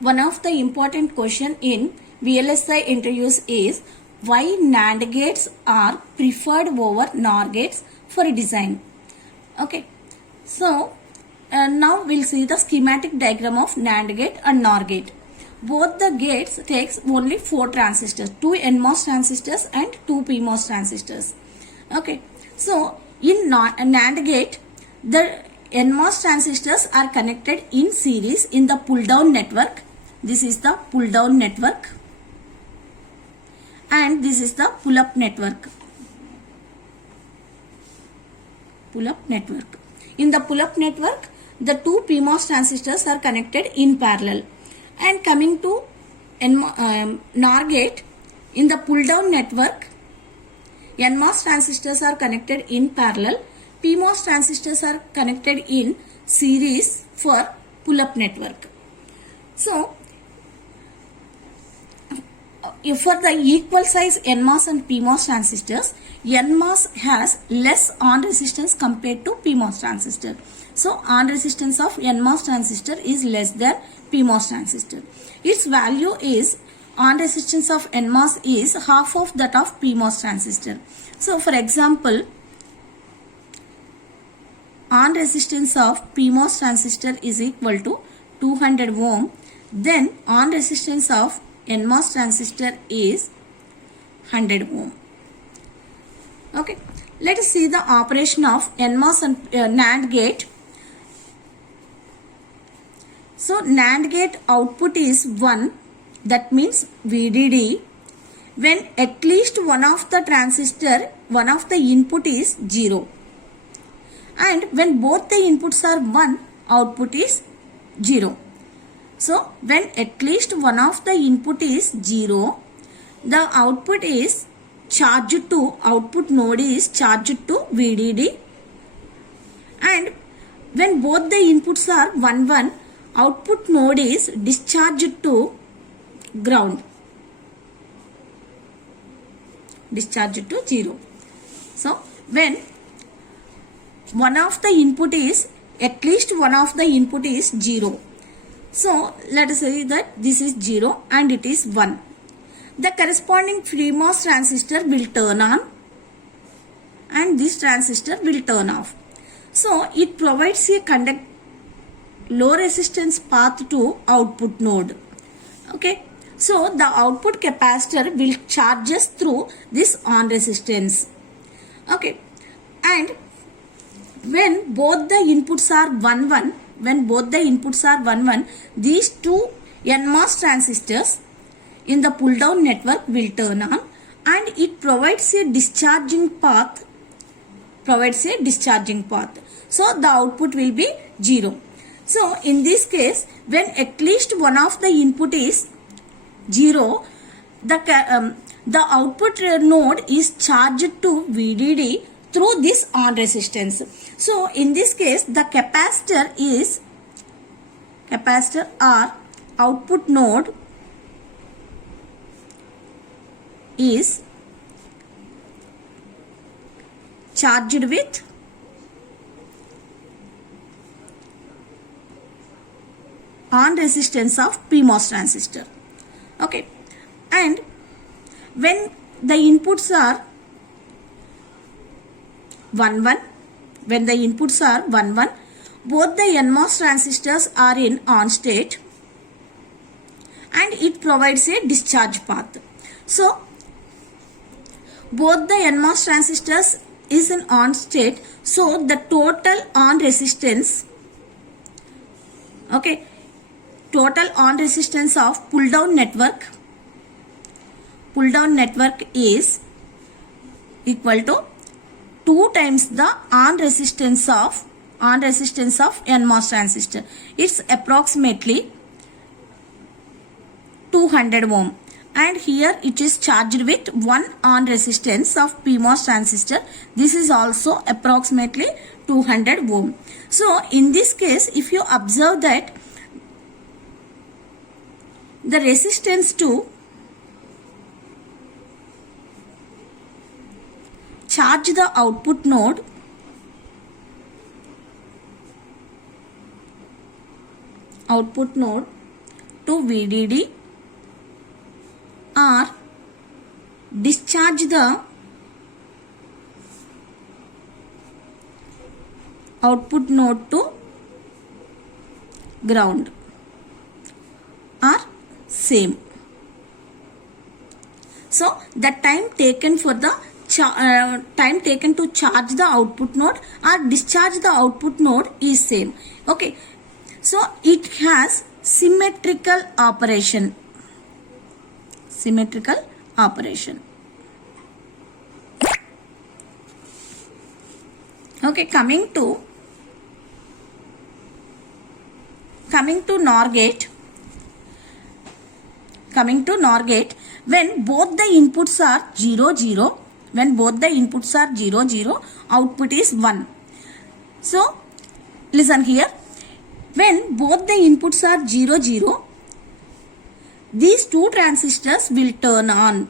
One of the important question in VLSI interviews is why NAND gates are preferred over NOR gates for design. Okay, so now we'll see the schematic diagram of NAND gate and NOR gate. Both the gates takes only 4 transistors, 2 NMOS transistors and 2 PMOS transistors. Okay, so in NAND gate, the NMOS transistors are connected in series in the pull down network. This is the pull down network and this is the pull up network. Pull up network. In the pull up network, the 2 PMOS transistors are connected in parallel. And coming to NOR gate, in the pull down network, NMOS transistors are connected in parallel, PMOS transistors are connected in series for pull up network. So, for the equal size NMOS and PMOS transistors, NMOS has less on resistance compared to PMOS transistor. So, on resistance of NMOS transistor is less than PMOS transistor. Its value is, on resistance of NMOS is half of that of PMOS transistor. So, for example, on resistance of PMOS transistor is equal to 200 ohm, then on resistance of NMOS transistor is 100 ohm. Okay, let us see the operation of NMOS and NAND gate. So, NAND gate output is 1, that means VDD, when at least one of the transistor, one of the input is 0. And when both the inputs are 1, output is 0. So, when at least one of the input is 0, the output is charged to, output node is charged to VDD. And when both the inputs are 1, 1, output node is discharged to ground. Discharged to 0. So, when one of the input is, at least one of the input is 0. So, let us say that this is 0 and it is 1. The corresponding PMOS transistor will turn on and this transistor will turn off. So, it provides a low resistance path to output node. Okay. So, the output capacitor will charges through this on resistance. Okay. And when both the inputs are 1, 1, when both the inputs are 1, 1, these two NMOS transistors in the pull down network will turn on and it provides a discharging path. So, the output will be 0. So, in this case, when at least one of the input is 0, the output node is charged to VDD through this on resistance. So, in this case, the capacitor or output node is charged with on resistance of PMOS transistor. Okay, and when the inputs are 1, 1, when the inputs are 1, 1, both the NMOS transistors are in on state and it provides a discharge path. So, both the NMOS transistors is in on state. So, the total on resistance, okay, total on resistance of pull down network is equal to 2 times the on resistance of NMOS transistor. It's approximately 200 ohm. And here it is charged with 1 on resistance of PMOS transistor. This is also approximately 200 ohm. So, in this case, if you observe that the resistance to charge the output node to VDD or discharge the output node to ground are same. So the time taken for the time taken to charge the output node or discharge the output node is same. Okay, so it has symmetrical operation. Symmetrical operation. Okay, coming to NOR gate. Coming to NOR gate, when both the inputs are 0, 0, when both the inputs are 0, 0, output is 1. So, listen here. When both the inputs are 0, 0, these two transistors will turn on.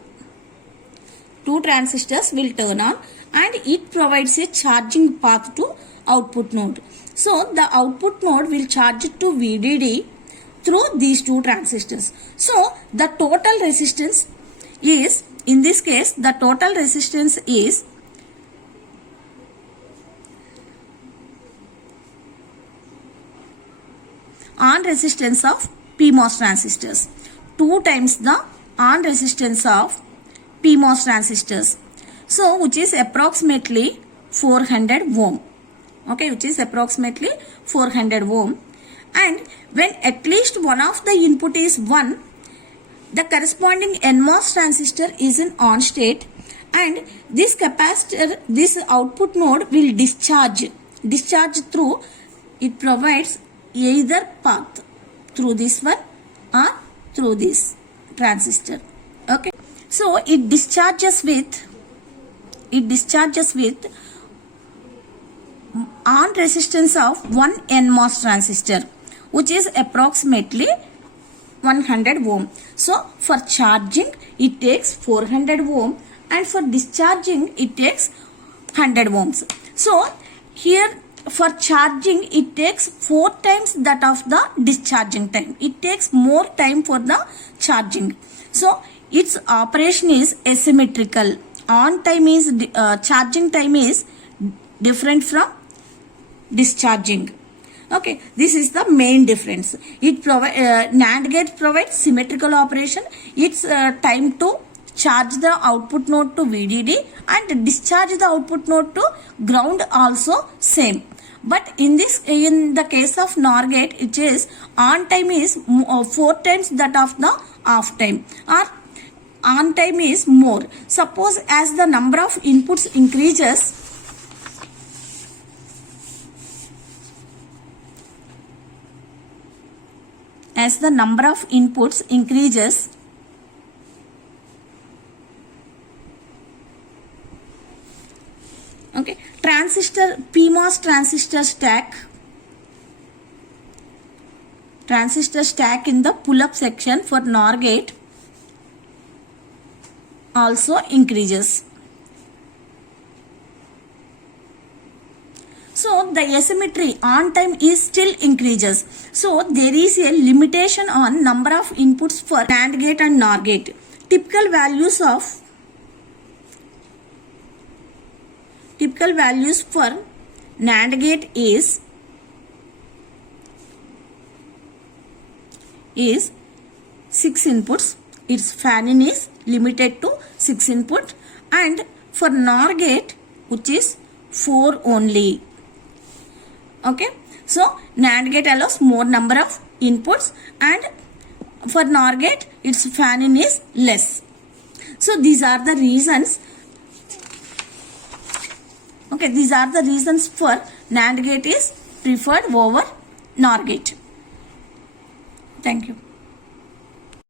Two transistors will turn on and it provides a charging path to output node. So, the output node will charge it to VDD through these two transistors. So, the total resistance is, in this case, the total resistance is on resistance of PMOS transistors. 2 times the on resistance of PMOS transistors. So, which is approximately 400 ohm. Okay, which is approximately 400 ohm. And when at least one of the input is 1, the corresponding NMOS transistor is in on state and this capacitor, this output node will discharge through, it provides either path through this one or through this transistor. Okay, so it discharges with on resistance of one NMOS transistor, which is approximately 100 ohm. So, for charging it takes 400 ohm and for discharging it takes 100 ohms. So, here for charging it takes 4 times that of the discharging time. It takes more time for the charging. So, its operation is asymmetrical. On time is, charging time is different from discharging. Okay, this is the main difference. It NAND gate provides symmetrical operation. Its time to charge the output node to VDD and discharge the output node to ground also same. But in the case of NOR gate, it is on time is 4 times that of the off time, or on time is more. Suppose as the number of inputs increases, as the number of inputs increases, okay, PMOS transistor stack in the pull-up section for NOR gate also increases. So, the asymmetry on time is still increases. So, there is a limitation on number of inputs for NAND gate and NOR gate. Typical values for NAND gate is 6 inputs. Its fan-in is limited to 6 input, and for NOR gate, which is 4 only. Okay, so NAND gate allows more number of inputs, and for NOR gate its fan-in is less. So these are the reasons. Okay, these are the reasons for NAND gate is preferred over NOR gate. Thank you.